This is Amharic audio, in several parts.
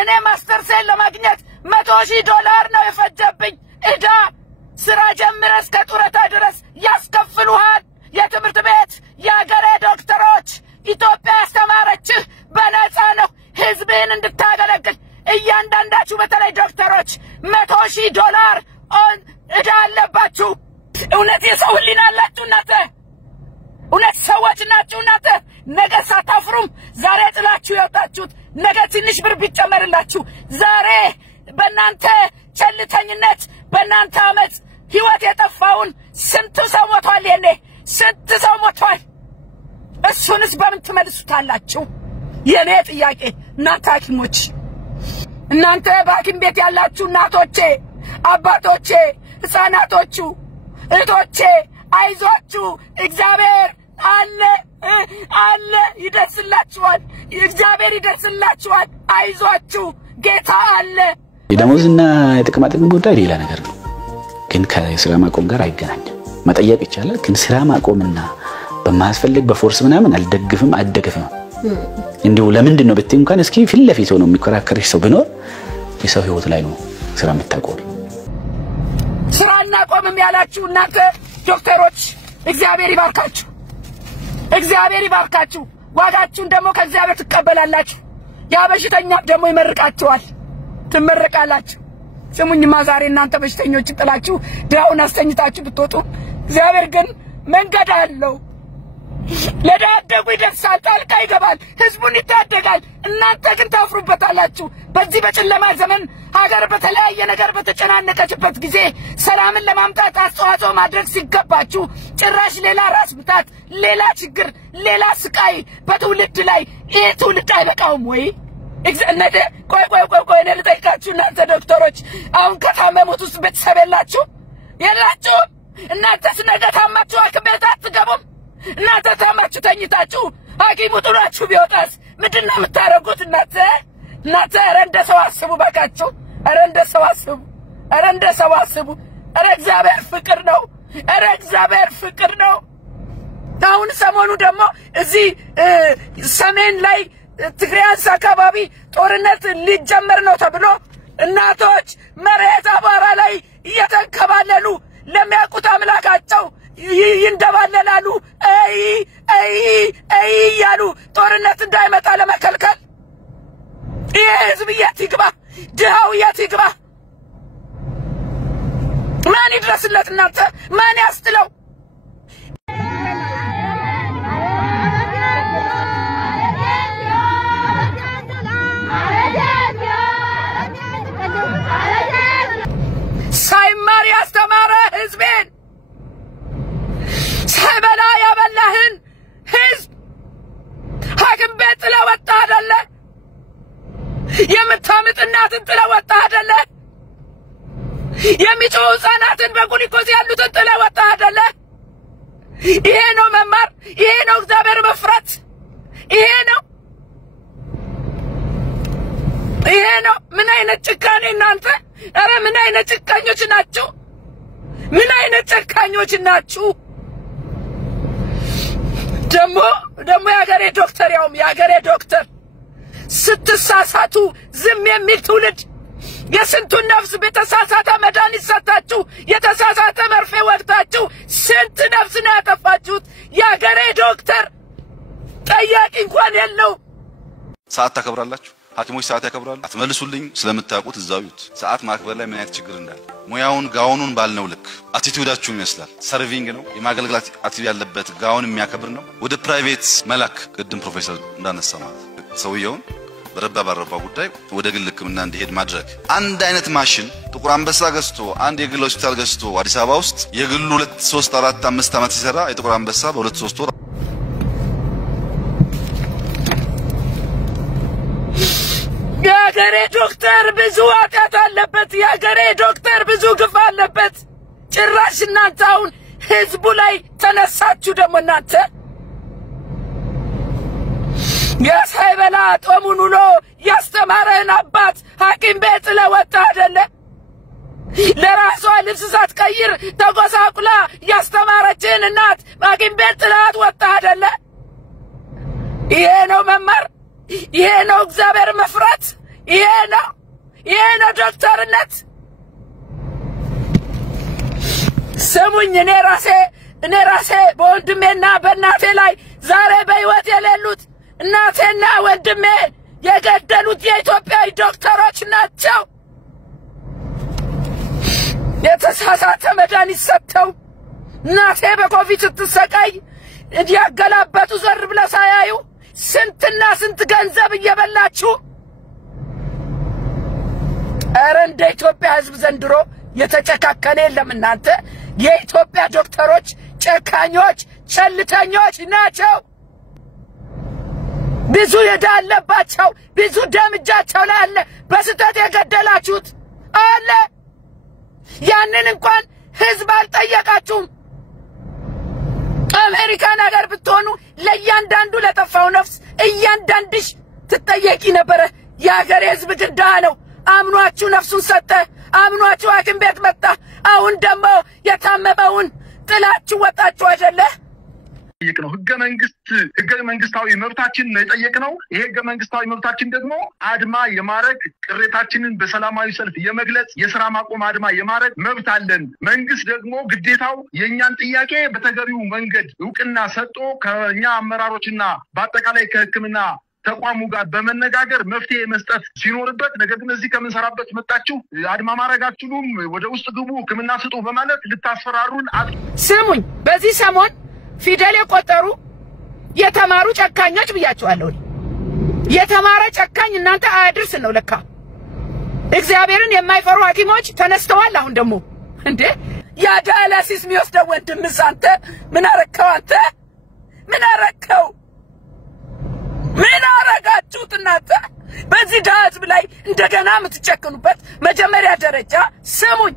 እኔ ማስተርሴን ለማግኘት $100,000 ነው የፈጀብኝ እዳ ስራ ጀምረ እስከ ጡረታ ድረስ ያስከፍሉሃል የትምህርት ቤት የአገሬ ዶክተሮች ኢትዮጵያ ያስተማረችህ በነፃ ነው ህዝብን እንድታገለግል እያንዳንዳችሁ በተለይ ዶክተሮች $100,000 እዳ አለባችሁ እውነት የሰው ህሊና አላችሁ እናንተ እውነት ሰዎች ናችሁ እናንተ ነገ ሳታፍሩም ዛሬ ጥላችሁ ያወጣችሁት ነገ ትንሽ ብር ቢጨመርላችሁ ዛሬ በእናንተ ቸልተኝነት በእናንተ አመጽ ህይወት የጠፋውን ስንት ሰው ሞቷል የኔ ስንት ሰው ሞቷል እሱንስ በምን ትመልሱታላችሁ የኔ ጥያቄ እናንተ ሐኪሞች እናንተ በሐኪም ቤት ያላችሁ እናቶቼ አባቶቼ ህፃናቶቹ እህቶቼ አይዟችሁ እግዚአብሔር አለ ይደርስላችኋል እግዚአብሔር ይደርስላችኋል አይዟችሁ ጌታ አለ የደሞዝና የጥቅማጥቅም ጉዳይ ሌላ ነገር ነው ግን ከስራ ማቆም ጋር አይገናኝም መጠየቅ ይቻላል ግን ስራ ማቆምና በማስፈልግ በፎርስ ምናምን አልደግፍም አደግፍም እንዲው ለምንድን ነው በትም እንኳን እስኪ ፊት ለፊት ሆኖ የሚከራከርሽ ሰው ቢኖር የሰው ህይወት ላይ ነው ስራ መታቆም ስራና ቆምም ያላችሁ እናንተ ዶክተሮች እግዚአብሔር ይባርካችሁ ዋጋችሁን ደግሞ ከእግዚአብሔር ትቀበላላችሁ ያ በሽተኛ ደግሞ ይመርቃችኋል ትመረቃላችሁ ስሙኝማ ዛሬ እናንተ በሽተኞች ጥላችሁ ዳውን አስተኝታችሁ ብትወጡ እግዚአብሔር ግን መንገድ አለው ለዳደጉ ይደርሳል ጣልቃ ይገባል ህዝቡን ይታደጋል እናንተ ግን ታፍሩበታላችሁ በዚህ በጨለማ ዘመን ሀገር በተለያየ ነገር በተጨናነቀችበት ጊዜ ሰላምን ለማምጣት አስተዋጽኦ ማድረግ ሲገባችሁ ጭራሽ ሌላ ራስ ምታት ሌላ ችግር ሌላ ስቃይ በትውልድ ላይ ይሄ ትውልድ አይበቃውም ወይ እግዚአብሔር ቆይ እኔ ልጠይቃችሁ እናንተ ዶክተሮች አሁን ከታመሙት ውስጥ ቤተሰብ የላችሁ እናንተስ ነገ ታማችሁ ሐኪም ቤት አትገቡም እናንተ ታማችሁ ተኝታችሁ ሐኪሙ ጥሏችሁ ቢወጣስ ምንድነው የምታረጉት እናንተ ረንደ ሰው አስቡ በቃችሁ ረንደ ሰው አስቡ እግዚአብሔር ፍቅር ነው አሁን ሰሞኑ ደግሞ እዚህ ሰሜን ላይ ትግራይ አካባቢ ጦርነት ሊጀመር ነው ተብሎ እናቶች መሬት አባራ ላይ እየተንከባለሉ ለሚያውቁት አምላካቸው ይንደባለላሉ አይ ያሉ ጦርነት እንዳይመጣ ለመከልከል የህዝብ የትግባ ድሃው የትግባ ማን ይድረስለት እናንተ ማን ያስጥለው ሳይማር ያስተማረ ህዝብን ሳይበላ ያበላህን ህዝብ ሐኪም ቤት ለወጣ አይደለ የምታምጥ እናትን ጥለወጣ አይደለ የሚጮሁ ህፃናትን በጉሊኮስ ያሉትን ጥለወጣ አይደለ ይሄ ነው መማር ይሄ ነው እግዚአብሔር መፍራት ይሄ ነው ምን አይነት ጭካኔ እናንተ አረ ምን አይነት ጭካኞች ናችሁ ደሞ ያገሬ ዶክተር ስትሳሳቱ ዝም የሚል ትውልድ የስንቱን ነፍስ በተሳሳተ መድኃኒት ሰጣችሁ የተሳሳተ መርፌ ወቅታችሁ ስንት ነፍስ ነው ያጠፋችሁት ያገሬ ዶክተር ጠያቂ እንኳን የለው ሰዓት ተከብራላችሁ ሐኪሞች ሰዓት ያከብራሉ አትመልሱልኝ ስለምታውቁት እዛውት ሰዓት ማክበር ላይ ምን አይነት ችግር እንዳለ ሙያውን ጋውኑን ባልነው ልክ አቲቲዩዳችሁ ይመስላል ሰርቪንግ ነው የማገልገል አቲቲዩድ ያለበት ጋውን የሚያከብር ነው ወደ ፕራይቬት መላክ ቅድም ፕሮፌሰር እንዳነሳማት ሰውየውን በረባ ጉዳይ ወደ ግል ህክምና እንዲሄድ ማድረግ አንድ አይነት ማሽን ጥቁር አንበሳ ገዝቶ አንድ የግል ሆስፒታል ገዝቶ አዲስ አበባ ውስጥ የግሉ 2 3 4 5 አመት ሲሰራ የጥቁር አንበሳ በ2 3 ወር ያገሬ ዶክተር ብዙ አጣት አለበት ያገሬ ዶክተር ብዙ ግፍ አለበት ጭራሽ እናንተ አሁን ህዝቡ ላይ ተነሳችሁ ደሞ እናንተ ያሳይበላ ጦሙን ውሎ ያስተማረን አባት ሐኪም ቤት ለወጣ አይደለ ለራሷ ልብስ ሳትቀይር ተጎሳቁላ ያስተማረችን እናት ሐኪም ቤት ወጣ አይደለ ይሄ ነው መማር ይሄ ነው እግዚአብሔር መፍራት ይሄ ነው ዶክተርነት። ስሙኝ እኔ ራሴ በወንድሜና በእናቴ ላይ ዛሬ በህይወት የሌሉት እናቴና ወንድሜ የገደሉት የኢትዮጵያ ዶክተሮች ናቸው። የተሳሳተ መድኃኒት ሰጥተው እናቴ በኮቪድ ስትሰቃይ እንዲያገላበጡ ዘር ብለው ሳያዩ ስንትና ስንት ገንዘብ እየበላችሁ ኧረ እንደ ኢትዮጵያ ህዝብ ዘንድሮ የተጨካከነ የለም። እናንተ የኢትዮጵያ ዶክተሮች ጨካኞች ቸልተኞች ናቸው። ብዙ የዳለባቸው ብዙ ደም እጃቸው ላይ አለ። በስተት የገደላችሁት አለ። ያንን እንኳን ህዝብ አልጠየቃችሁም። አሜሪካን ሀገር ብትሆኑ ለእያንዳንዱ ለጠፋው ነፍስ እያንዳንድሽ ትጠየቂ ነበር። የሀገር ህዝብ ግዳ ነው። አምኗችሁ ነፍሱን ሰጠ። አምኗችሁ ሐኪም ቤት መጣ። አሁን ደግሞ የታመመውን ጥላችሁ ወጣችሁ አይደለ? ነው ህገ መንግስታዊ መብታችን ነው የጠየቅነው። ይሄ ህገ መንግስታዊ መብታችን ደግሞ አድማ የማረግ ቅሬታችንን በሰላማዊ ሰልፍ የመግለጽ የሥራ ማቆም አድማ የማረግ መብት አለን። መንግስት ደግሞ ግዴታው የኛን ጥያቄ በተገቢው መንገድ ዕውቅና ሰጥቶ ከኛ አመራሮችና በአጠቃላይ ከህክምና ተቋሙ ጋር በመነጋገር መፍትሄ መስጠት ሲኖርበት፣ ነገር ግን እዚህ ከመንሰራበት መጣችሁ አድማ ማረጋችሁም ወደ ውስጥ ግቡ ህክምና ስጡ በማለት ልታስፈራሩን ስሙኝ። በዚህ ሰሞን ፊደል የቆጠሩ የተማሩ ጨካኞች ብያቸዋለሁ። የተማረ ጨካኝ እናንተ አያድርስ ነው ለካ። እግዚአብሔርን የማይፈሩ ሐኪሞች ተነስተዋል። አሁን ደግሞ እንዴ ያ ዳያሊሲስ የሚወስደው ወንድምስ አንተ ምን አረከው? አንተ ምን አረከው? ምን አረጋችሁት እናንተ? በዚህ ህዝብ ላይ እንደገና የምትጨክኑበት መጀመሪያ ደረጃ ስሙኝ።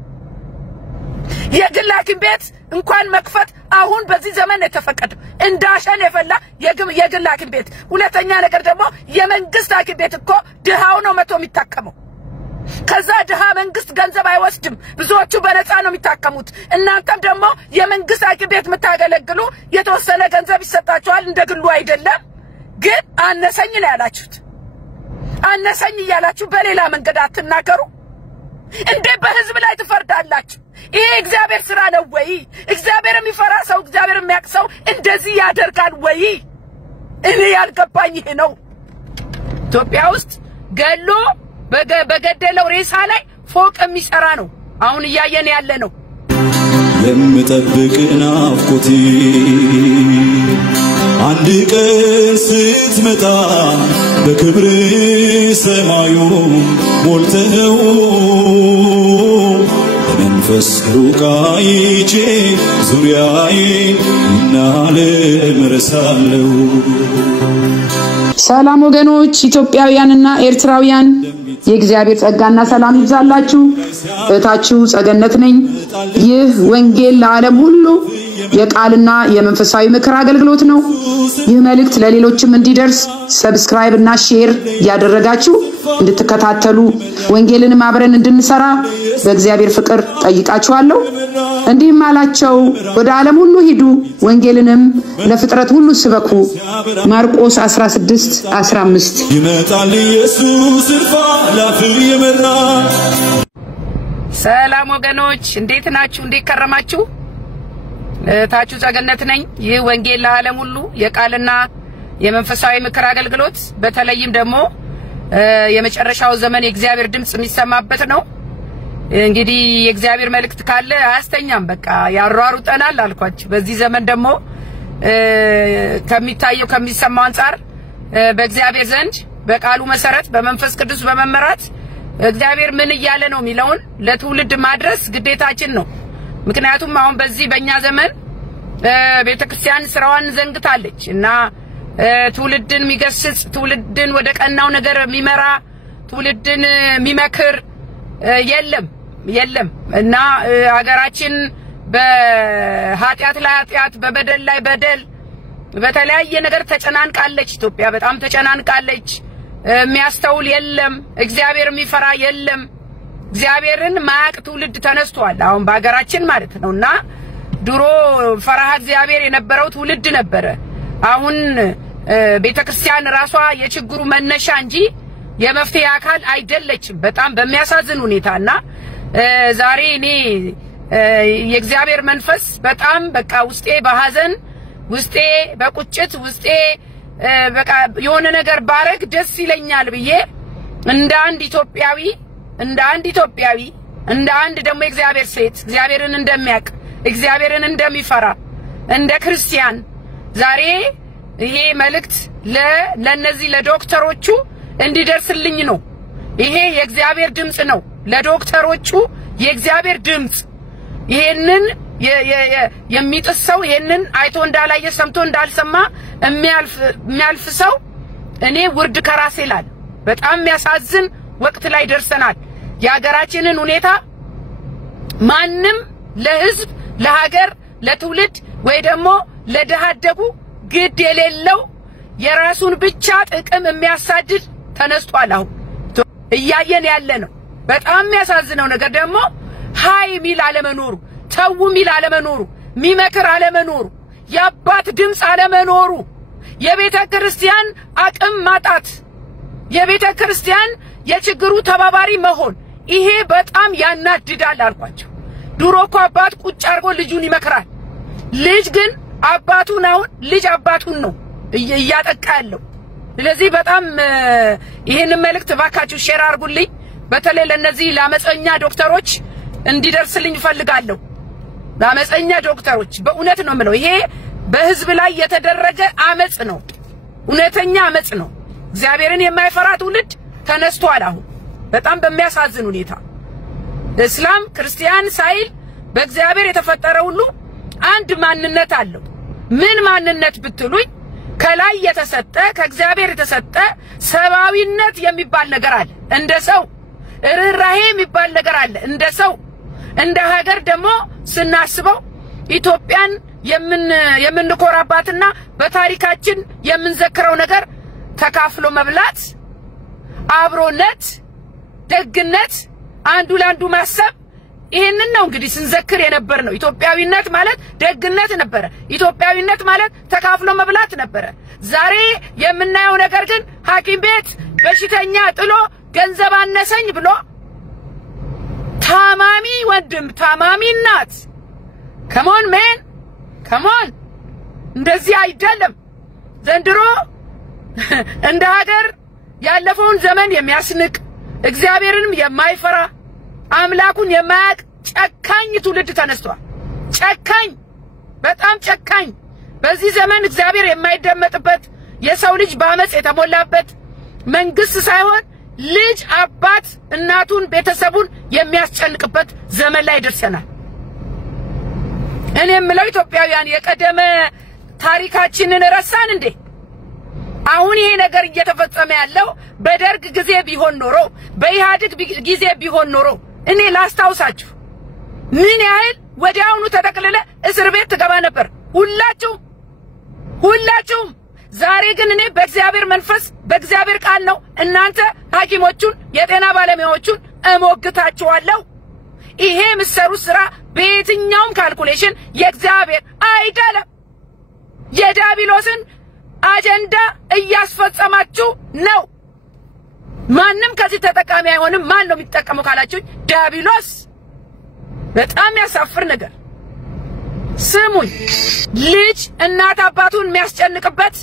የግል ሐኪም ቤት እንኳን መክፈት አሁን በዚህ ዘመን የተፈቀደው እንዳሸን የፈላ የግል ሐኪም ቤት። ሁለተኛ ነገር ደግሞ የመንግስት ሐኪም ቤት እኮ ድሃው ነው መቶ የሚታከመው። ከዛ ድሃ መንግስት ገንዘብ አይወስድም። ብዙዎቹ በነፃ ነው የሚታከሙት። እናንተም ደግሞ የመንግስት ሐኪም ቤት የምታገለግሉ የተወሰነ ገንዘብ ይሰጣችኋል፣ እንደ ግሉ አይደለም። ግን አነሰኝ ነው ያላችሁት። አነሰኝ እያላችሁ በሌላ መንገድ አትናገሩ። እንዴ በህዝብ ላይ ትፈርዳላችሁ? ይሄ እግዚአብሔር ስራ ነው ወይ? እግዚአብሔር የሚፈራ ሰው እግዚአብሔር የሚያቅሰው እንደዚህ ያደርጋል ወይ? እኔ ያልገባኝ ይሄ ነው። ኢትዮጵያ ውስጥ ገሎ በገደለው ሬሳ ላይ ፎቅ የሚሰራ ነው አሁን እያየን ያለ ነው። የምጠብቅ ናፍቆቴ አንድ ቀን ስትመጣ በክብር ሰማዩ ሞልተው በመንፈስ ሩቃይቼ ዙሪያዬን እናለምረሳለሁ። ሰላም ወገኖች ኢትዮጵያውያንና ኤርትራውያን የእግዚአብሔር ጸጋና ሰላም ይብዛላችሁ። እታችሁ ጸገነት ነኝ። ይህ ወንጌል ለዓለም ሁሉ የቃልና የመንፈሳዊ ምክር አገልግሎት ነው። ይህ መልእክት ለሌሎችም እንዲደርስ ሰብስክራይብ እና ሼር ያደረጋችሁ እንድትከታተሉ ወንጌልን አብረን እንድንሰራ በእግዚአብሔር ፍቅር ጠይቃችኋለሁ። እንዲህም አላቸው፣ ወደ ዓለም ሁሉ ሂዱ ወንጌልንም ለፍጥረት ሁሉ ስበኩ። ማርቆስ 16:15 ይመጣል ኢየሱስ ላፍ ይመራ። ሰላም ወገኖች እንዴት ናችሁ? እንዴት ከረማችሁ? ታችሁ ጸገነት ነኝ። ይህ ወንጌል ለዓለም ሁሉ የቃልና የመንፈሳዊ ምክር አገልግሎት በተለይም ደግሞ የመጨረሻው ዘመን የእግዚአብሔር ድምጽ የሚሰማበት ነው። እንግዲህ የእግዚአብሔር መልእክት ካለ አያስተኛም። በቃ ያሯሩጠናል አልኳችሁ። በዚህ ዘመን ደግሞ ከሚታየው ከሚሰማው አንፃር በእግዚአብሔር ዘንድ በቃሉ መሰረት በመንፈስ ቅዱስ በመመራት እግዚአብሔር ምን እያለ ነው የሚለውን ለትውልድ ማድረስ ግዴታችን ነው። ምክንያቱም አሁን በዚህ በእኛ ዘመን ቤተክርስቲያን ስራዋን ዘንግታለች እና ትውልድን የሚገስጽ ትውልድን ወደ ቀናው ነገር የሚመራ ትውልድን የሚመክር የለም እና ሀገራችን በኃጢአት ላይ ኃጢአት በበደል ላይ በደል በተለያየ ነገር ተጨናንቃለች። ኢትዮጵያ በጣም ተጨናንቃለች። የሚያስተውል የለም፣ እግዚአብሔር የሚፈራ የለም። እግዚአብሔርን ማያቅ ትውልድ ተነስቷል አሁን በአገራችን ማለት ነውና ድሮ ፈራሃ እግዚአብሔር የነበረው ትውልድ ነበረ። አሁን ቤተክርስቲያን ራሷ የችግሩ መነሻ እንጂ የመፍትሄ አካል አይደለችም በጣም በሚያሳዝን ሁኔታና ዛሬ እኔ የእግዚአብሔር መንፈስ በጣም በቃ ውስጤ በሐዘን ውስጤ በቁጭት ውስጤ በቃ የሆነ ነገር ባረግ ደስ ይለኛል ብዬ እንደ አንድ ኢትዮጵያዊ እንደ አንድ ደግሞ እግዚአብሔር ሴት እግዚአብሔርን እንደሚያቅ እግዚአብሔርን እንደሚፈራ እንደ ክርስቲያን ዛሬ ይሄ መልእክት ለነዚህ ለዶክተሮቹ እንዲደርስልኝ ነው ይሄ የእግዚአብሔር ድምጽ ነው ለዶክተሮቹ የእግዚአብሔር ድምጽ ይሄንን የሚጥሰው ይሄንን አይቶ እንዳላየ ሰምቶ እንዳልሰማ የሚያልፍ ሰው እኔ ውርድ ከራሴ ይላል በጣም የሚያሳዝን ወቅት ላይ ደርሰናል የሀገራችንን ሁኔታ ማንንም ለህዝብ ለሀገር ለትውልድ ወይ ደግሞ ለደሃደጉ ግድ የሌለው የራሱን ብቻ ጥቅም የሚያሳድድ ተነስቷል አሁን እያየን ያለ ነው በጣም የሚያሳዝነው ነገር ደግሞ ሃይ ሚል አለመኖሩ ተው ሚል አለመኖሩ ሚመክር አለመኖሩ ያባት ድምጽ አለመኖሩ የቤተ ክርስቲያን አቅም ማጣት የቤተ ክርስቲያን የችግሩ ተባባሪ መሆን ይሄ በጣም ያናድዳል አልኳቸው ድሮኮ አባት ቁጭ አርጎ ልጁን ይመክራል ልጅ ግን አባቱን አሁን ልጅ አባቱን ነው እያጠቃ ያለው ስለዚህ በጣም ይሄን መልእክት ባካችሁ ሼር አርጉልኝ በተለይ ለነዚህ ለአመፀኛ ዶክተሮች እንዲደርስልኝ ፈልጋለሁ ለአመፀኛ ዶክተሮች በእውነት ነው ምለው ይሄ በህዝብ ላይ የተደረገ አመጽ ነው እውነተኛ አመጽ ነው እግዚአብሔርን የማይፈራ ትውልድ ተነስቷል አሁን በጣም በሚያሳዝን ሁኔታ እስላም ክርስቲያን ሳይል በእግዚአብሔር የተፈጠረ ሁሉ አንድ ማንነት አለው ምን ማንነት ብትሉኝ ከላይ የተሰጠ ከእግዚአብሔር የተሰጠ ሰባዊነት የሚባል ነገር አለ እንደ ሰው ርህራሄ የሚባል ነገር አለ እንደ ሰው እንደ ሀገር ደግሞ ስናስበው ኢትዮጵያን የምንኮራባትና በታሪካችን የምንዘክረው ነገር ተካፍሎ መብላት አብሮነት ደግነት አንዱ ለአንዱ ማሰብ ይሄንን ነው እንግዲህ ስንዘክር የነበር ነው ኢትዮጵያዊነት ማለት ደግነት ነበር ኢትዮጵያዊነት ማለት ተካፍሎ መብላት ነበር ዛሬ የምናየው ነገር ግን ሐኪም ቤት በሽተኛ ጥሎ ገንዘብ አነሰኝ ብሎ ታማሚ ወንድም ታማሚ እናት ከሞን ማን ከሞን እንደዚህ አይደለም ዘንድሮ እንደ ሀገር ያለፈውን ዘመን የሚያስንቅ እግዚአብሔርንም የማይፈራ አምላኩን የማያቅ ጨካኝ ትውልድ ተነስቷል ጨካኝ በጣም ጨካኝ በዚህ ዘመን እግዚአብሔር የማይደመጥበት የሰው ልጅ በአመጽ የተሞላበት መንግስት ሳይሆን ልጅ አባት እናቱን ቤተሰቡን የሚያስጨንቅበት ዘመን ላይ ደርሰናል እኔ የምለው ኢትዮጵያውያን የቀደመ ታሪካችንን ረሳን እንዴ አሁን ይሄ ነገር እየተፈጸመ ያለው በደርግ ጊዜ ቢሆን ኖሮ በኢሃድግ ጊዜ ቢሆን ኖሮ እኔ ላስታውሳችሁ ምን ያህል ወዲያውኑ ተጠቅልለ እስር ቤት ተገባ ነበር ሁላችሁም ዛሬ ግን እኔ በእግዚአብሔር መንፈስ በእግዚአብሔር ቃል ነው እናንተ ሐኪሞቹን የጤና ባለሙያዎቹን እሞግታችኋለሁ ይሄ ምሰሩ ስራ በየትኛውም ካልኩሌሽን የእግዚአብሔር አይደለም የዲያብሎስን አጀንዳ እያስፈጸማችሁ ነው ማንንም ከዚህ ተጠቃሚ አይሆንም ማን ነው የሚጠቀመው ካላችሁ ዲያብሎስ በጣም ያሳፍር ነገር ስሙኝ ልጅ እናት አባቱን የሚያስጨንቅበት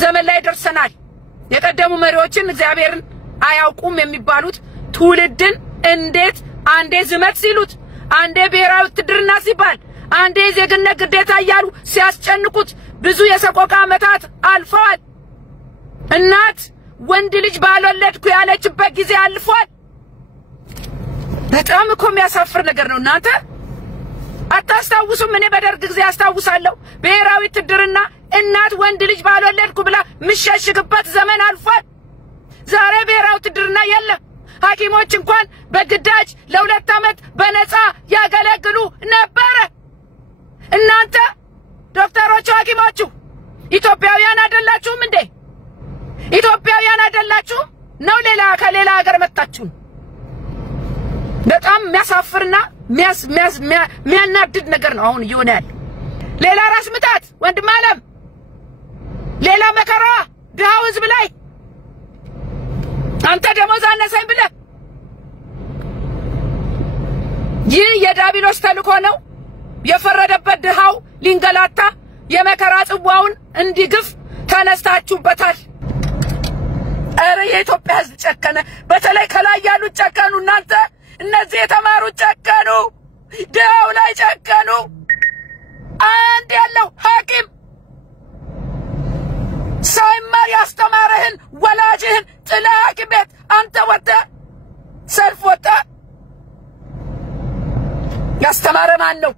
ዘመን ላይ ደርሰናል የቀደሙ መሪዎችን እግዚአብሔርን አያውቁም የሚባሉት ትውልድን እንዴት አንዴ ዝመት ሲሉት አንዴ ብሔራዊ ውትድርና ሲባል አንዴ ዜግነት ግዴታ እያሉ ሲያስጨንቁት ብዙ የሰቆቃ ዓመታት አልፈዋል እናት ወንድ ልጅ ባልወለድኩ ያለችበት ጊዜ አልፏል በጣም እኮ የሚያሳፍር ነገር ነው እናንተ አታስታውሱም እኔ በደርግ ጊዜ አስታውሳለሁ ብሔራዊ ውትድርና እናት ወንድ ልጅ ባልወለድኩ ብላ ምሽሽግበት ዘመን አልፏል ዛሬ ብሔራዊ ውትድርና የለም ሐኪሞች እንኳን በግዳጅ ለ2 አመት በነፃ ያገለግሉ ነበር እናንተ ዶክተሮች ሐኪሞቹ ኢትዮጵያውያን አይደላችሁም እንዴ ኢትዮጵያውያን አይደላችሁ ነው ከሌላ ሀገር መጣችሁ በጣም የሚያሳፍርና የሚያናድድ ነገር ነው አሁን እየሆነ ያለው ሌላ ራስ ምታት ወንድም ዓለም ሌላ መከራ ድሃው ህዝብ ላይ አንተ ደሞዝ አነሰኝ ብለህ ይህ የዳቢሎስ ተልኮ ነው። የፈረደበት ድሃው ሊንገላታ የመከራ ጽዋውን እንዲግፍ ተነስታችሁበታል። አረ የኢትዮጵያ ሕዝብ ጨከነ። በተለይ ከላይ ያሉት ጨከኑ። እናንተ እነዚህ የተማሩት ጨከኑ፣ ድሃው ላይ ጨከኑ። አንድ ያለው ሐኪም ሳይማር ያስተማረህን ወላጅህን ጥለህ ሐኪም ቤት አንተ ወጥተህ ሰልፍ ወጥተህ ያስተማረ ማን ነው?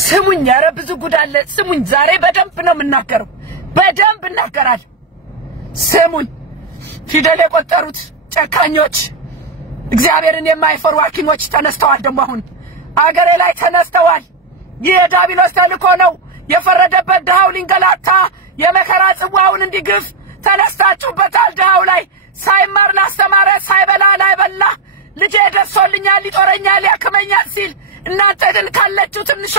ስሙኝ፣ ኧረ ብዙ ጉድ አለ። ስሙኝ፣ ዛሬ በደንብ ነው የምናገረው፣ በደንብ እናገራለሁ። ስሙኝ፣ ፊደል የቆጠሩት ጨካኞች እግዚአብሔርን የማይፈሩ ሐኪሞች ተነስተዋል። ደግሞ አሁን አገሬ ላይ ተነስተዋል። ይህ የዳቢሎስ ተልኮ ነው። የፈረደበት ድሃው ሊንገላታ የመከራ ጽዋውን እንዲግፍ ተነስታችሁበታል። ድሃው ላይ ሳይማር ላስተማረ ሳይበላ ላይበላ ልጄ ደርሶልኛል ሊጦረኛል ያክመኛል ሲል እናንተ ግን ካለችው ትንሿ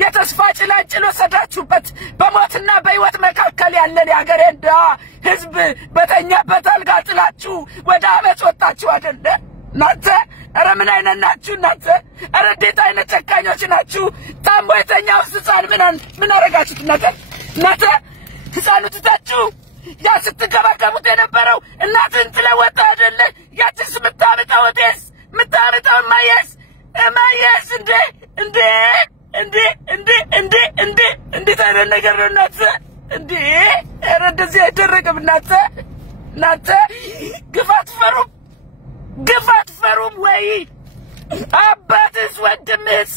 የተስፋ ጭላንጭል ወሰዳችሁበት። በሞትና በሕይወት መካከል ያለን የአገሬን ድሃ ሕዝብ በተኛበት አልጋ ጥላችሁ ወደ አመፅ ወጣችሁ አይደለ እናንተ? ኧረ ምን አይነት ናችሁ እናንተ? ኧረ እንዴት አይነት ጨካኞች ናችሁ? ታሞ የተኛው ሕፃን ምን አረጋችሁት እናንተ? ሕፃኑ ትታችሁ ያ ስትገባገቡት የነበረው እናትን ጥለህ ወጣህ አይደለ? ያችስ ምታምጣው ቴስ ምታምጣው ማየስ እንዴ ታዲያ ነገር ነው እናንተ? እንዴ ኧረ እንደዚህ አይደረግም እናንተ ግፍ አትፈሩም ወይ? አባትስ ወንድምህስ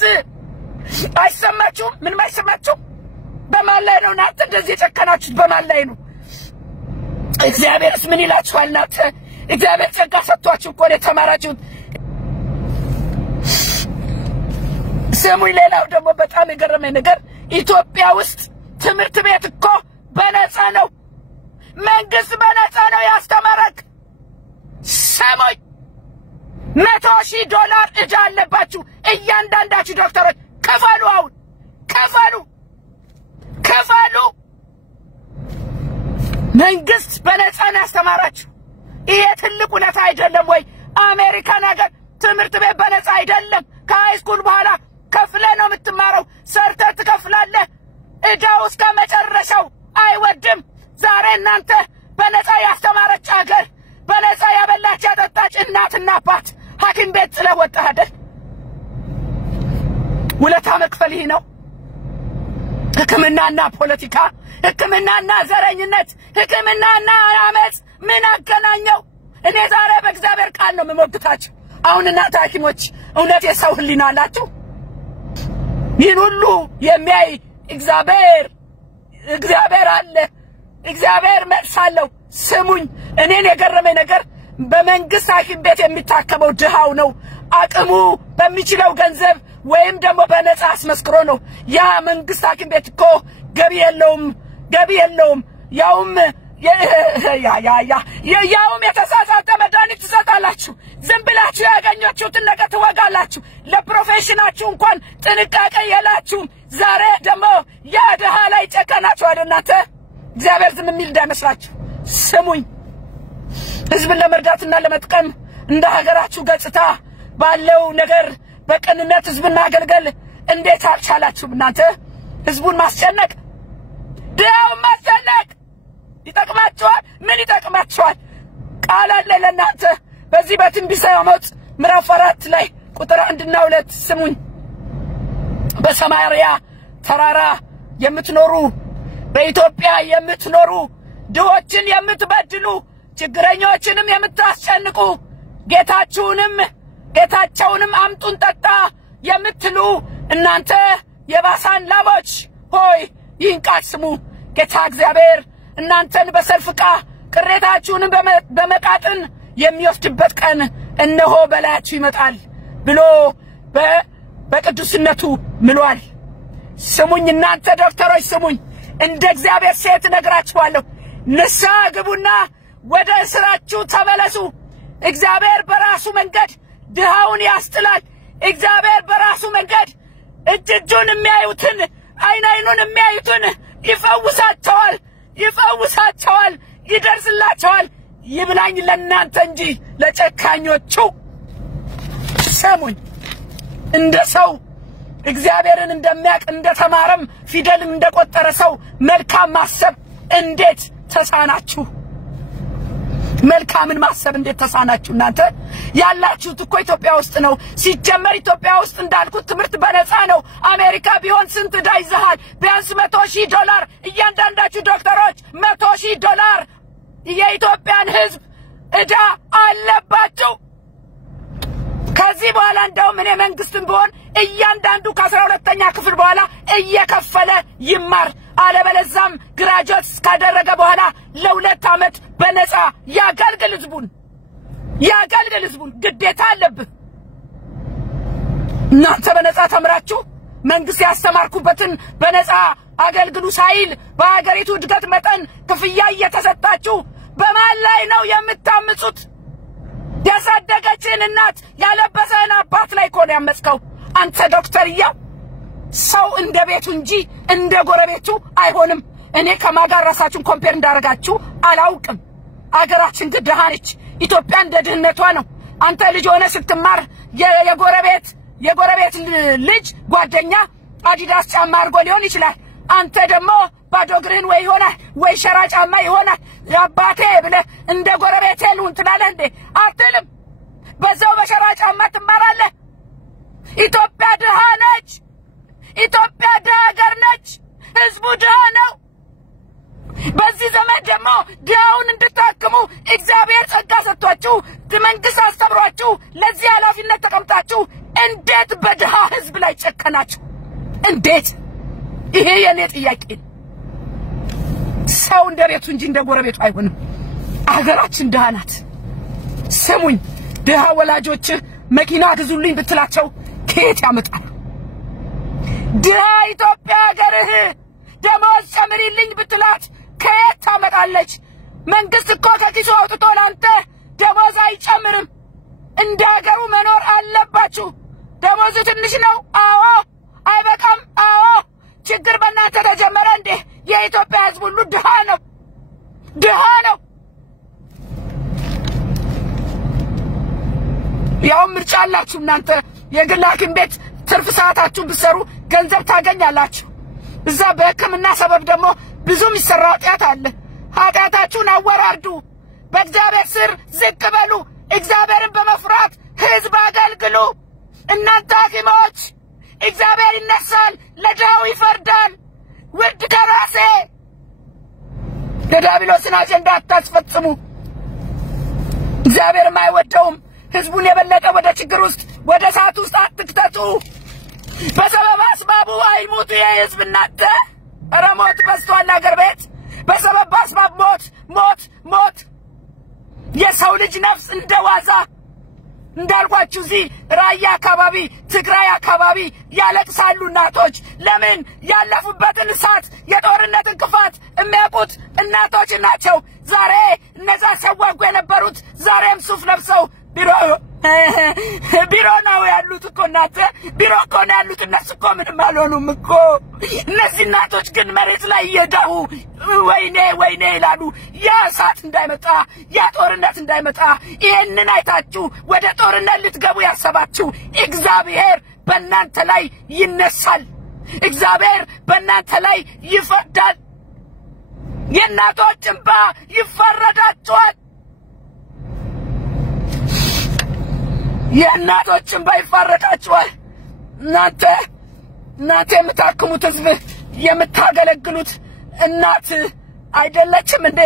አይሰማችሁም? ምንም አይሰማችሁም? በማን ላይ ነው እናንተ እንደዚህ የጨከናችሁት? በማን ላይ ነው? እግዚአብሔርስ ምን ይላችኋል እናንተ? እግዚአብሔር ጸጋ ሰጥቷችሁ እኮ ነው የተማራችሁት። ስሙኝ፣ ሌላው ደግሞ በጣም የገረመኝ ነገር ኢትዮጵያ ውስጥ ትምህርት ቤት እኮ በነፃ ነው። መንግስት በነፃ ነው ያስተማረክ። ስሙኝ፣ $100,000 ዕዳ አለባችሁ እያንዳንዳችሁ ዶክተሮች። ክፈሉ፣ አሁን ክፈሉ። መንግስት በነፃ ነው ያስተማራችሁ። ይሄ ትልቅ ውለታ አይደለም ወይ? አሜሪካን ሀገር ትምህርት ቤት በነፃ አይደለም። ከሃይስኩል በኋላ ከፍለህ ነው የምትማረው። ሰርተህ ትከፍላለህ። ዕዳው እስከ መጨረሻው አይወድም። ዛሬ እናንተ በነፃ ያስተማረች ሀገር፣ በነፃ ያበላች ያጠጣች እናትና አባት ሐኪም ቤት ጥለህ ወጣህ አይደል? ውለታ መክፈል ይህ ነው? ሕክምናና ፖለቲካ፣ ሕክምናና ዘረኝነት፣ ሕክምናና አመፅ ምን አገናኘው? እኔ ዛሬ በእግዚአብሔር ቃል ነው የምሞግታችሁ። አሁን እናንተ ሐኪሞች እውነት የሰው ህሊና አላችሁ? ይህን ሁሉ የሚያይ እግዚአብሔር አለ። እግዚአብሔር መልስ አለው። ስሙኝ፣ እኔን የገረመኝ ነገር በመንግስት ሐኪም ቤት የሚታከመው ድሃው ነው። አቅሙ በሚችለው ገንዘብ ወይም ደግሞ በነፃ አስመስክሮ ነው። ያ መንግስት ሐኪም ቤት እኮ ገቢ የለውም። ያውም የተሳሳተ መድኃኒት ትሰጣላችሁ። ዝም ብላችሁ ያገኛችሁትን ነገር ትወጋላችሁ። ለፕሮፌሽናችሁ እንኳን ጥንቃቄ የላችሁም። ዛሬ ደግሞ ያ ድሃ ላይ ጨከናችሁ አይደል እናንተ? እግዚአብሔር ዝም የሚል እንዳይመስላችሁ። ስሙኝ፣ ህዝብን ለመርዳትና ለመጥቀም እንደ ሀገራችሁ ገጽታ ባለው ነገር በቅንነት ህዝብን ማገልገል እንዴት አልቻላችሁም እናንተ? ህዝቡን ማስጨነቅ፣ ድሃውን ማስጨነቅ ይጠቅማችኋል? ምን ይጠቅማችኋል? ቃል አለ ለእናንተ በዚህ በትንቢተ አሞጽ ምዕራፍ 4 ላይ ቁጥር 1 እና 2 ስሙኝ። በሰማርያ ተራራ የምትኖሩ፣ በኢትዮጵያ የምትኖሩ፣ ድሆችን የምትበድሉ፣ ችግረኞችንም የምታስጨንቁ፣ ጌታቸውንም አምጡን ጠጣ የምትሉ እናንተ የባሳን ላሞች ሆይ ይህን ቃል ስሙ። ጌታ እግዚአብሔር እናንተን በሰልፍ ዕቃ ቅሬታችሁንም በመቃጥን የሚወስድበት ቀን እነሆ በላያችሁ ይመጣል ብሎ በቅዱስነቱ ምሏል። ስሙኝ እናንተ ዶክተሮች ስሙኝ፣ እንደ እግዚአብሔር ሴት ነግራችኋለሁ። ንስሐ ግቡና ወደ ስራችሁ ተመለሱ። እግዚአብሔር በራሱ መንገድ ድሃውን ያስጥላል። እግዚአብሔር በራሱ መንገድ እጁን የሚያዩትን አይኑን የሚያዩትን ይፈውሳቸዋል፣ ይደርስላቸዋል፣ ይብላኝ ለእናንተ እንጂ ለጨካኞቹ። ስሙኝ፣ እንደ ሰው እግዚአብሔርን እንደሚያውቅ እንደተማረም ፊደልም እንደቆጠረ ሰው መልካም ማሰብ እንዴት ተሳናችሁ? መልካምን ማሰብ እንዴት ተሳናችሁ? እናንተ ያላችሁት እኮ ኢትዮጵያ ውስጥ ነው። ሲጀመር ኢትዮጵያ ውስጥ እንዳልኩት ትምህርት በነፃ ነው። አሜሪካ ቢሆን ስንት ዕዳ ይዘሃል? ቢያንስ $100,000 እያንዳንዳችሁ ዶክተሮች $100,000 የኢትዮጵያን ሕዝብ ዕዳ አለባችሁ። ከዚህ በኋላ እንደውም እኔ መንግስትን ቢሆን እያንዳንዱ ከ12ኛ ክፍል በኋላ እየከፈለ ይማር። አለበለዚያም ግራጁዌት ካደረገ በኋላ ለ2 ዓመት በነፃ ያገልግል ህዝቡን ግዴታ አለብህ። እናንተ በነፃ ተምራችሁ መንግስት ያስተማርኩበትን በነፃ አገልግሉ ሳይል በአገሪቱ እድገት መጠን ክፍያ እየተሰጣችሁ በማን ላይ ነው የምታምጹት? ያሳደገችን እናት ያለበሰን አባት ላይ ኮን ያመጽከው አንተ ዶክተርያ። ሰው እንደ ቤቱ እንጂ እንደ ጎረቤቱ አይሆንም። እኔ ከማጋር ራሳችሁን ኮምፔር እንዳረጋችሁ አላውቅም። አገራችን ድሃ ነች። ኢትዮጵያ እንደ ድህነቷ ነው። አንተ ልጅ ሆነ ስትማር የጎረቤት ልጅ ጓደኛ አዲዳስ ጫማ አርጎ ሊሆን ይችላል። አንተ ደግሞ ባዶ እግርህን ወይ ይሆናል ወይ ሸራ ጫማ ይሆናል። አባቴ ብለህ እንደ ጎረቤቴ ልሁን ትላለህ እንዴ? አትልም። በዛው በሸራ ጫማ ትማራለህ። ኢትዮጵያ ድሃ ነች። ኢትዮጵያ ድሃ ሀገር ነች። ህዝቡ ድሃ ነው። በዚህ ዘመን ደግሞ ድሃውን እንድታክሙ እግዚአብሔር ጸጋ ሰጥቷችሁ መንግስት አስተምሯችሁ ለዚህ ኃላፊነት ተቀምጣችሁ እንዴት በድሃ ህዝብ ላይ ጨከናችሁ? እንዴት? ይሄ የኔ ጥያቄ። ሰው እንደ ቤቱ እንጂ እንደ ጎረቤቱ አይሆንም። አገራችን ድሃ ናት። ስሙኝ፣ ድሃ ወላጆች መኪና ግዙልኝ ብትላቸው ከየት ያመጣሉ? ድሃ ኢትዮጵያ ሀገርህ ደሞዝ ጨምሪልኝ ብትላት ከየት ታመጣለች? መንግስት እኮ ከኪሱ አውጥቶ ላንተ ደሞዝ አይጨምርም። እንደ ሀገሩ መኖር አለባችሁ። ደሞዙ ትንሽ ነው? አዎ። አይበቃም? አዎ። ችግር በእናንተ ተጀመረ እንዴ? የኢትዮጵያ ህዝብ ሁሉ ድሃ ነው። ያው ምርጫ አላችሁ እናንተ። የግል ሐኪም ቤት ትርፍ ሰዓታችሁ ብትሰሩ ገንዘብ ታገኛላችሁ። እዛ በሕክምና ሰበብ ደግሞ ብዙ የሚሰራ ኃጢአት አለ። ኃጢአታችሁን አወራርዱ። በእግዚአብሔር ስር ዝቅ በሉ። እግዚአብሔርን በመፍራት ህዝብ አገልግሉ። እናንተ ሐኪሞች እግዚአብሔር ይነሳል፣ ለድሃው ይፈርዳል። ውድ ደራሴ የዲያብሎስን አጀንዳ አታስፈጽሙ። እግዚአብሔርም አይወደውም። ህዝቡን የበለጠ ወደ ችግር ውስጥ ወደ እሳት ውስጥ አትክተቱ። በሰበብ አስባቡ አይሙቱ የህዝብ እናንተ። ኧረ ሞት በዝቷል አገር ቤት። በሰበብ አስባብ ሞት የሰው ልጅ ነፍስ እንደዋዛ እንዳልኳችሁ እዚህ ራያ አካባቢ ትግራይ አካባቢ ያለቅሳሉ እናቶች። ለምን? ያለፉበትን እሳት የጦርነትን ክፋት የሚያውቁት እናቶች ናቸው። ዛሬ እነዛ ሰዋጉ የነበሩት ዛሬም ሱፍ ለብሰው ቢሮ ነው ያሉት እኮ እናንተ። ቢሮ እኮ ነው ያሉት። እነሱ እኮ ምንም አልሆኑም እኮ። እነዚህ እናቶች ግን መሬት ላይ እየዳሁ ወይኔ ይላሉ። ያ እሳት እንዳይመጣ፣ ያ ጦርነት እንዳይመጣ ይሄንን አይታችሁ ወደ ጦርነት ልትገቡ ያሰባችሁ እግዚአብሔር በእናንተ ላይ ይነሳል። እግዚአብሔር በእናንተ ላይ ይፈርዳል። የእናቶች እንባ ይፈረዳቸዋል። የእናቶች እንባ ይፈረዳቸዋል። እናንተ የምታክሙት ህዝብ የምታገለግሉት እናት አይደለችም እንዴ?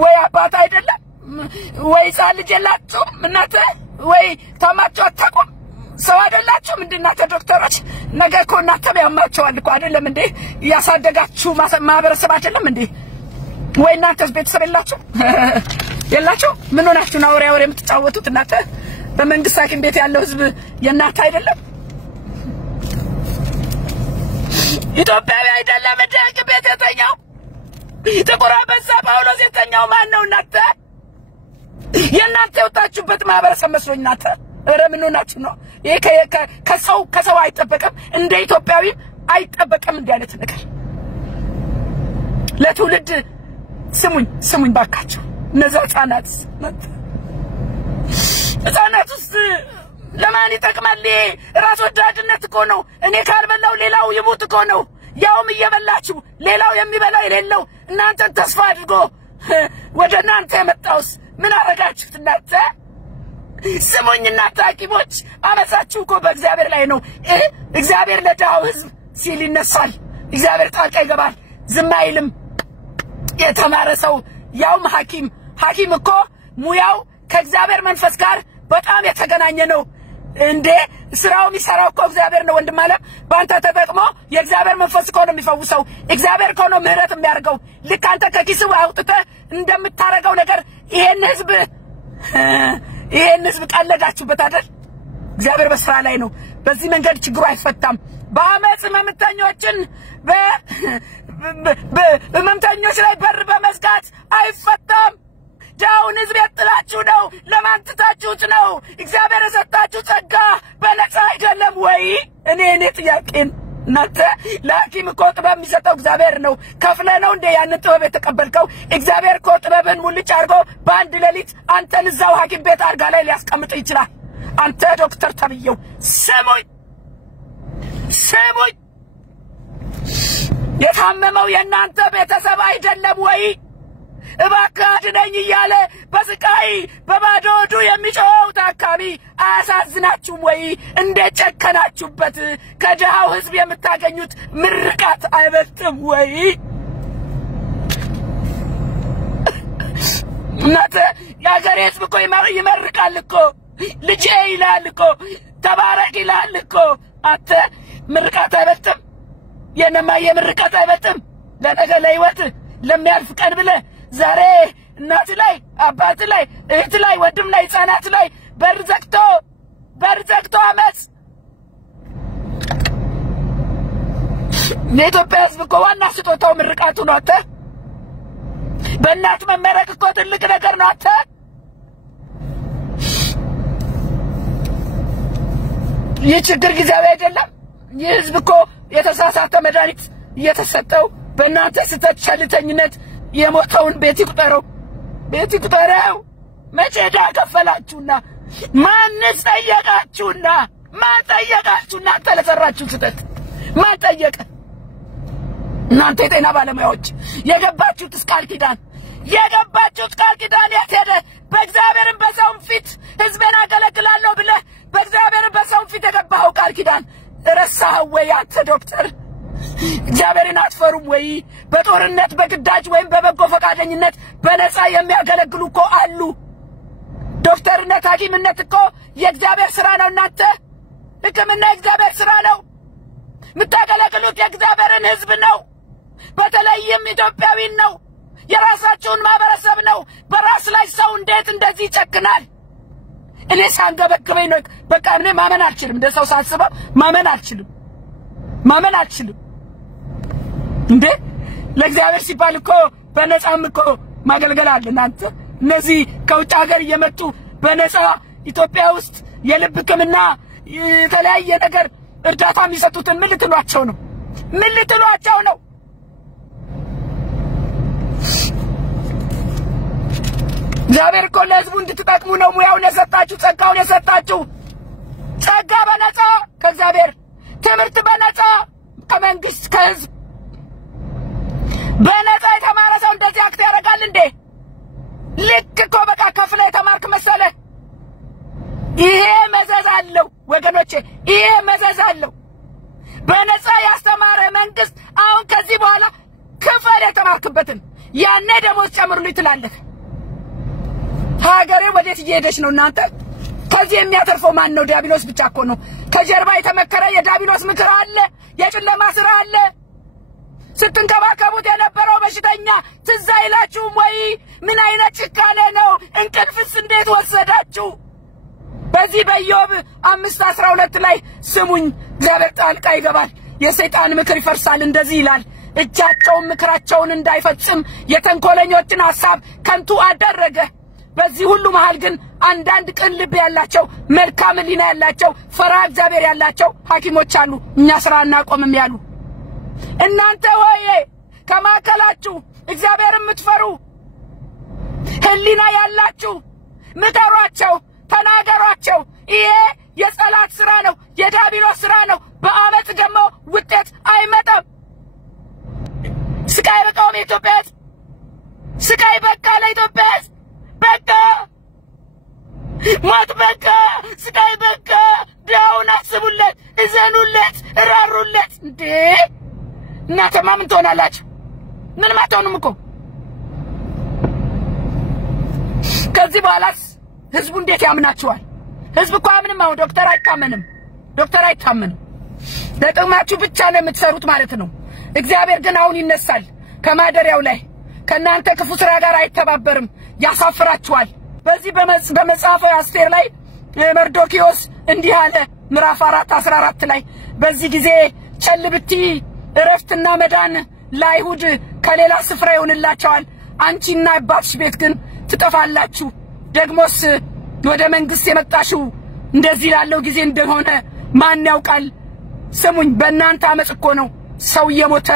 ወይ አባት አይደለም? ወይ ሕፃን ልጅ የላችሁም እናንተ? ወይ ታማችሁ አታውቁም? ሰው አይደላችሁም እንዴ እናንተ ዶክተሮች? ነገ እኮ እናንተም ያማችኋል እኮ አይደለም እንዴ? ያሳደጋችሁ ማህበረሰብ አይደለም እንዴ? ወይ እናንተስ ቤተሰብ የላችሁ? ምን ሆናችሁ ነው ወሬ የምትጫወቱት እናንተ? በመንግስት ሐኪም ቤት ያለው ህዝብ የእናንተ አይደለም? ኢትዮጵያዊ አይደለም እንደ ሐኪም ቤት የተኛው? ጥቁር አንበሳ ጳውሎስ የተኛው ማን ነው እናንተ? የእናንተ የወጣችሁበት ማህበረሰብ መስሎኝ እናንተ። ኧረ ምን ሆናችሁ ነው? ይሄ ከሰው አይጠበቅም። እንደ ኢትዮጵያዊ አይጠበቅም እንዲህ አይነት ነገር ለትውልድ። ስሙኝ ባካችሁ። እነዛ ህፃናትስ ለማን ይጠቅማል? ራስ ወዳድነት እኮ ነው። እኔ ካልበላው ሌላው ይሞት እኮ ነው። ያውም እየበላችሁ ሌላው የሚበላው የሌለው እናንተ ተስፋ አድርጎ ወደ እናንተ የመጣውስ ምን አረጋችሁት እናንተ? ስሙኝና ሐኪሞች አመሳችሁ እኮ በእግዚአብሔር ላይ ነው። እግዚአብሔር ለዳው ህዝብ ሲል ይነሳል። እግዚአብሔር ጣልቃ ይገባል፣ ዝም አይልም። የተማረ ሰው ያውም ሐኪም እኮ ሙያው ከእግዚአብሔር መንፈስ ጋር በጣም የተገናኘ ነው። እንዴ ስራው የሚሰራው እኮ እግዚአብሔር ነው። ወንድም አለ ባንተ ተጠቅሞ የእግዚአብሔር መንፈስ እኮ ነው የሚፈውሰው። እግዚአብሔር እኮ ነው ምህረት የሚያደርገው። ልክ አንተ ከኪስው አውጥተህ እንደምታረጋው ነገር ይሄን ህዝብ ቀለዳችሁበት አይደል? እግዚአብሔር በስራ ላይ ነው። በዚህ መንገድ ችግሩ አይፈታም። በአመጽ መምተኞችን በመምተኞች ላይ በር በመዝጋት አይፈታም። ዳውን ህዝብ ያጥላችሁ ነው። ለማን ትታችሁት ነው? እግዚአብሔር የሰጣችሁ ጸጋ በነፃ አይደለም ወይ? እኔ ጥያቄን እናንተ ለሐኪም እኮ ጥበብ የሚሰጠው እግዚአብሔር ነው። ከፍለ ነው እንደ ያን ጥበብ የተቀበልከው? እግዚአብሔር እኮ ጥበብን ሙልጭ አድርጎ በአንድ ሌሊት አንተን እዛው ሐኪም ቤት አልጋ ላይ ሊያስቀምጥ ይችላል። አንተ ዶክተር ተብየው ስሙኝ፣ የታመመው የእናንተ ቤተሰብ አይደለም ወይ? እባክህ አድነኝ እያለ በስቃይ በባዶ ሆዱ የሚጮኸው ታካሚ አያሳዝናችሁም ወይ? እንዴት ጨከናችሁበት? ከድሃው ህዝብ የምታገኙት ምርቃት አይበልጥም ወይ? እናንተ የአገሬ ህዝብ እኮ ይመርቃል እኮ፣ ልጄ ይላል እኮ፣ ተባረክ ይላል እኮ። አንተ ምርቃት አይበልጥም? የነማ የምርቃት አይበልጥም? ለነገ ለህይወት ለሚያልፍ ቀን ብለህ ዛሬ እናት ላይ አባት ላይ እህት ላይ ወንድም ላይ ህፃናት ላይ በር ዘግቶ አመጽ። የኢትዮጵያ ህዝብ እኮ ዋና ስጦታው ምርቃቱ ነው። አንተ በእናት መመረቅ እኮ ትልቅ ነገር ነው። አንተ ይህ ችግር ጊዜያዊ አይደለም። ይህ ህዝብ እኮ የተሳሳተ መድኃኒት እየተሰጠው በእናንተ ስህተት ቸልተኝነት የሞተውን ቤት ይቁጠረው። መቼ ዕዳ ከፈላችሁና? ማንስ ጠየቃችሁና? ማን ጠየቃችሁና? ተለሰራችሁ ስህተት ማን ጠየቀ? እናንተ የጤና ባለሙያዎች የገባችሁት ቃል ኪዳን የት ሄደ? በእግዚአብሔርም በሰውም ፊት ህዝቤን አገለግላለሁ ብለህ በእግዚአብሔርም በሰውም ፊት የገባኸው ቃል ኪዳን ረሳኸው ወይ? አንተ ዶክተር እግዚአብሔርን አትፈሩም ወይ? በጦርነት በግዳጅ ወይም በበጎ ፈቃደኝነት በነፃ የሚያገለግሉ እኮ አሉ። ዶክተርነት ሐኪምነት እኮ የእግዚአብሔር ሥራ ነው። እናንተ ሕክምና የእግዚአብሔር ሥራ ነው። የምታገለግሉት የእግዚአብሔርን ህዝብ ነው። በተለይም ኢትዮጵያዊን ነው። የራሳችሁን ማህበረሰብ ነው። በራስ ላይ ሰው እንዴት እንደዚህ ይጨክናል? እኔ ሳንገበግበኝ ነው በቃ እኔ ማመን አልችልም። እንደ ሰው ሳስበው ማመን አልችልም። እንዴ ለእግዚአብሔር ሲባል እኮ በነፃም እኮ ማገልገል አለ። እናንተ እነዚህ ከውጭ ሀገር እየመጡ በነፃ ኢትዮጵያ ውስጥ የልብ ሕክምና የተለያየ ነገር እርዳታ የሚሰጡትን ምን ልትሏቸው ነው? እግዚአብሔር እኮ ለህዝቡ እንድትጠቅሙ ነው ሙያውን የሰጣችሁ፣ ጸጋውን የሰጣችሁ። ጸጋ በነፃ ከእግዚአብሔር፣ ትምህርት በነፃ ከመንግስት፣ ከህዝብ በነፃ የተማረ ሰው እንደዚህ አክት ያደርጋል እንዴ? ልክ እኮ በቃ ከፍለ የተማርክ መሰለ። ይሄ መዘዝ አለው ወገኖቼ፣ ይሄ መዘዝ አለው። በነፃ ያስተማረ መንግስት አሁን ከዚህ በኋላ ክፈል የተማርክበትን፣ ያኔ ደሞዝ ጨምሩልኝ ትላለህ። ሀገሬ ወዴት እየሄደች ነው እናንተ? ከዚህ የሚያተርፈው ማን ነው? ዲያብሎስ ብቻ እኮ ነው። ከጀርባ የተመከረ የዲያብሎስ ምክር አለ፣ የጨለማ ስራ አለ። ስትንከባከቡት የነበረው በሽተኛ ትዝ አይላችሁም ወይ? ምን አይነት ጭካኔ ነው? እንቅልፍስ እንዴት ወሰዳችሁ? በዚህ በኢዮብ 5:12 ላይ ስሙኝ፣ እግዚአብሔር ጣልቃ ይገባል፣ የሰይጣን ምክር ይፈርሳል። እንደዚህ ይላል፣ እጃቸውን ምክራቸውን እንዳይፈጽም የተንኮለኞችን ሐሳብ ከንቱ አደረገ። በዚህ ሁሉ መሃል ግን አንዳንድ ቅን ልብ ያላቸው፣ መልካም ሕሊና ያላቸው፣ ፈሪሃ እግዚአብሔር ያላቸው ሐኪሞች አሉ። እኛ ስራ እናቆምም ያሉ። እናንተ ወይ ከማከላችሁ እግዚአብሔርን የምትፈሩ ህሊና ያላችሁ ምከሯቸው፣ ተናገሯቸው። ይሄ የጸላት ስራ ነው፣ የዳቢሎስ ስራ ነው። በአመት ደግሞ ውጤት አይመጣም። ስቃይ በቃው ለኢትዮጵያ፣ ስቃይ በቃ ለኢትዮጵያ፣ በቃ ሞት በቃ፣ ስቃይ በቃ። ዳውን አስቡለት፣ እዘኑለት፣ ራሩለት። እንዴ እናንተማ ምን ትሆናላችሁ? ምንም አትሆኑም እኮ። ከዚህ በኋላስ ህዝቡ እንዴት ያምናችኋል? ህዝብ እኮ አምንም። አሁን ዶክተር አይታመንም፣ ዶክተር አይታመንም። ለጥቅማችሁ ብቻ ነው የምትሰሩት ማለት ነው። እግዚአብሔር ግን አሁን ይነሳል ከማደሪያው ላይ፣ ከናንተ ክፉ ስራ ጋር አይተባበርም፣ ያሳፍራችኋል። በዚህ በመጽሐፈ አስቴር ላይ መርዶክዮስ እንዲህ አለ፣ ምዕራፍ 4:14 ላይ በዚህ ጊዜ ቸልብቲ እረፍትና መዳን ለአይሁድ ከሌላ ስፍራ ይሆንላቸዋል፣ አንቺና አባትሽ ቤት ግን ትጠፋላችሁ። ደግሞስ ወደ መንግስት የመጣሽው እንደዚህ ላለው ጊዜ እንደሆነ ማን ያውቃል? ስሙኝ፣ በእናንተ አመጽ እኮ ነው ሰው እየሞተ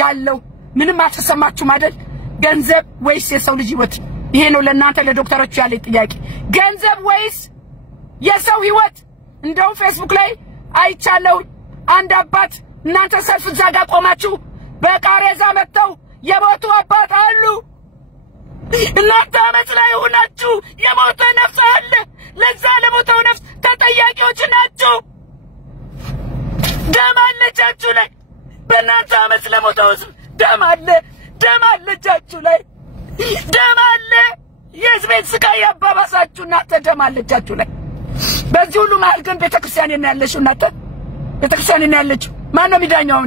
ያለው። ምንም አትሰማችሁም አይደል? ገንዘብ ወይስ የሰው ልጅ ህይወት? ይሄ ነው ለእናንተ ለዶክተሮች ያለ ጥያቄ። ገንዘብ ወይስ የሰው ህይወት? እንደው ፌስቡክ ላይ አይቻለው አንድ አባት እናንተ ሰልፍ ዛጋ ቆማችሁ በቃሬዛ መተው የሞቱ አባት አሉ። እናንተ አመጽ ላይ ሆናችሁ የሞተ ነፍስ አለ፣ ለዛ ለሞተው ነፍስ ተጠያቂዎች ናችሁ። ደም አለ እጃችሁ ላይ፣ በእናንተ አመጽ ለሞተው ደም አለ፣ ደም አለ እጃችሁ ላይ፣ ደም አለ። የህዝቤን ስቃይ ያባባሳችሁ እናንተ ደም አለ እጃችሁ ላይ። በዚህ ሁሉ መሃል ግን ቤተክርስቲያን ነው ያለችው። እናንተ ቤተክርስቲያን ነው ያለችው። ማን ነው የሚዳኘው?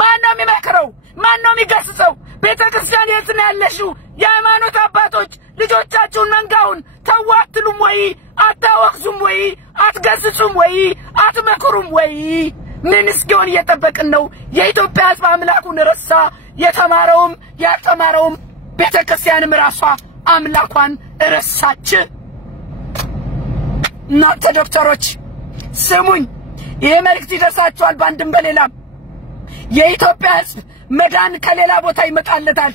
ማን ነው የሚመክረው? ማን ነው የሚገስጸው? ቤተክርስቲያን የት ነው ያለችው? የሃይማኖት አባቶች ልጆቻችሁን መንጋውን ተው አትሉም ወይ? አታወግዙም ወይ? አትገስጹም ወይ? አትመክሩም ወይ? ምን እስኪሆን እየጠበቅን ነው? የኢትዮጵያ ህዝብ አምላኩን ረሳ። የተማረውም ያልተማረውም ቤተክርስቲያንም ራሷ አምላኳን ረሳች። እናንተ ዶክተሮች ስሙኝ፣ ይሄ መልእክት ይደርሳችኋል በአንድም በሌላም። የኢትዮጵያ ህዝብ መዳን ከሌላ ቦታ ይመጣለታል።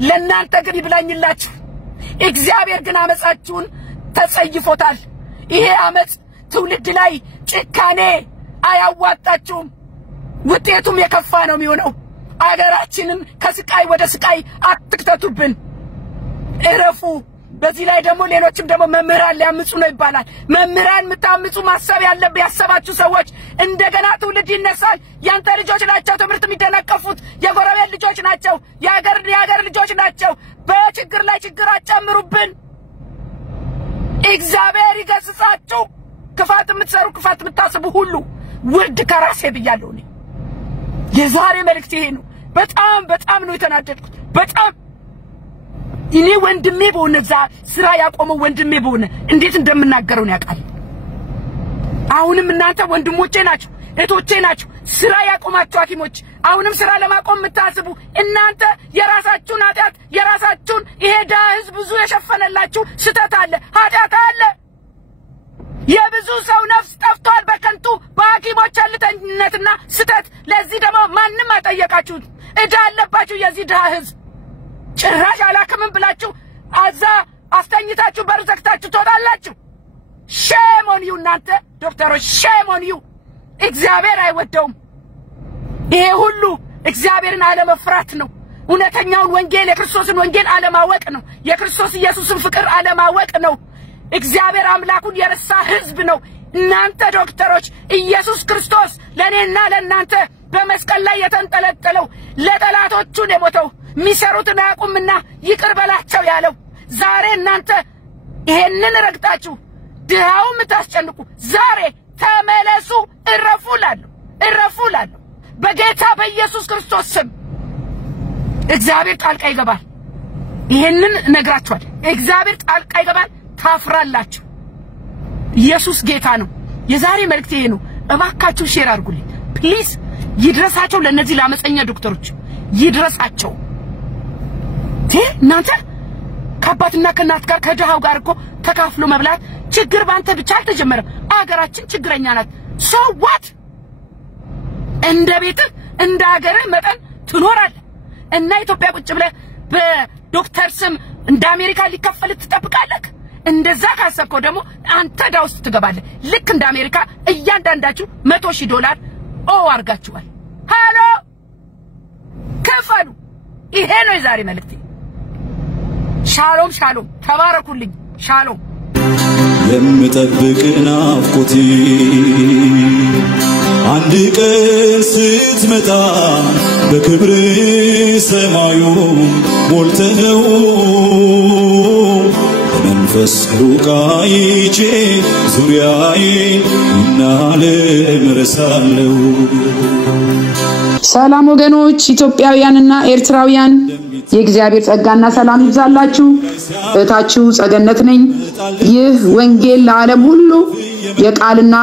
ለእናንተ ግን ይብላኝላችሁ። እግዚአብሔር ግን አመጻችሁን ተጸይፎታል። ይሄ አመጽ ትውልድ ላይ ጭካኔ አያዋጣችሁም። ውጤቱም የከፋ ነው የሚሆነው። አገራችንን ከስቃይ ወደ ስቃይ አትክተቱብን፣ እረፉ። በዚህ ላይ ደግሞ ሌሎችም ደግሞ መምህራን ሊያምጹ ነው ይባላል። መምህራን የምታምጹ ማሰብ ያለብ ያሰባችሁ ሰዎች እንደገና ትውልድ ይነሳል። ያንተ ልጆች ናቸው ትምህርት የሚደነቀፉት፣ የጎረቤት ልጆች ናቸው፣ የሀገር ልጆች ናቸው። በችግር ላይ ችግር አጨምሩብን። እግዚአብሔር ይገስጻችሁ። ክፋት የምትሰሩ ክፋት የምታስቡ ሁሉ ውርድ ከራሴ ብያለሁ። የዛሬ መልእክት ይሄ ነው። በጣም ነው የተናደድኩት። በጣም እኔ ወንድሜ በሆነ ስራ ያቆመው ወንድሜ በሆነ እንዴት እንደምናገረው ነው ያውቃል። አሁንም እናንተ ወንድሞቼ ናችሁ፣ እህቶቼ ናችሁ። ስራ ያቆማችሁ ሐኪሞች አሁንም ስራ ለማቆም የምታስቡ እናንተ የራሳችሁን ኃጢአት የራሳችሁን ይሄ ህዝብ ብዙ የሸፈነላችሁ ስተት አለ፣ ኃጢአት አለ። የብዙ ሰው ነፍስ ጠፍቷል በከንቱ በሐኪሞች አልተኝነትና ስተት። ለዚህ ደግሞ ማንንም አጠየቃችሁት። እዳ አለባችሁ የዚህ ህዝብ። ጭራሽ አላከምን ብላችሁ አዛ አስተኝታችሁ በርዘክታችሁ ትወጣላችሁ። ሼም ኦን ዩ እናንተ ዶክተሮች፣ ሼም ኦን ዩ። እግዚአብሔር አይወደውም። ይሄ ሁሉ እግዚአብሔርን አለመፍራት ነው። እውነተኛውን ወንጌል የክርስቶስን ወንጌል አለማወቅ ነው። የክርስቶስ ኢየሱስን ፍቅር አለማወቅ ነው። እግዚአብሔር አምላኩን የረሳ ህዝብ ነው። እናንተ ዶክተሮች ኢየሱስ ክርስቶስ ለኔና ለእናንተ በመስቀል ላይ የተንጠለጠለው ለጠላቶቹን የሞተው ሚሰሩትን አያውቁምና ይቅር በላቸው ያለው ዛሬ እናንተ ይሄንን ረግጣችሁ ድሃው ምታስጨንቁ ዛሬ ተመለሱ። እረፉላሉ በጌታ በኢየሱስ ክርስቶስ ስም። እግዚአብሔር ጣልቃ ይገባል። ይሄንን ነግራችኋል። እግዚአብሔር ጣልቃ ይገባል። ታፍራላችሁ። ኢየሱስ ጌታ ነው። የዛሬ መልእክት ይሄ ነው። እባካችሁ ሼር አድርጉልኝ ፕሊዝ። ይድረሳቸው ለነዚህ ለአመፀኛ ዶክተሮች ይድረሳቸው። እናንተ ከአባትና ከእናት ጋር ከድሃው ጋር እኮ ተካፍሎ መብላት ችግር ባንተ ብቻ አልተጀመረም። አገራችን ችግረኛ ናት። ሰው ዋት እንደ ቤትህ እንደ ሀገርህ መጠን ትኖራለህ። እና ኢትዮጵያ ቁጭ ብለህ በዶክተር ስም እንደ አሜሪካ ሊከፈል ትጠብቃለህ? እንደዛ ካሰብከው ደግሞ አንተ ዳውስ ትገባለህ። ልክ እንደ አሜሪካ እያንዳንዳችሁ $100,000 አርጋችኋል። ሃሎ ከፈሉ። ይሄ ነው የዛሬ መልእክቴ። ሻሎም ሻሎም፣ ተባረኩልኝ። ሻሎም። የምጠብቅ ናፍቆቴ አንድ ቀን ስትመጣ በክብር ሰማዩ ሞልተኸው መንፈስ ሩቃይቼ ዙሪያዬን እናልምረሳለሁ። ሰላም ወገኖች ኢትዮጵያውያንና ኤርትራውያን የእግዚአብሔር ጸጋና ሰላም ይብዛላችሁ። እህታችሁ ጸገነት ነኝ። ይህ ወንጌል ለዓለም ሁሉ የቃልና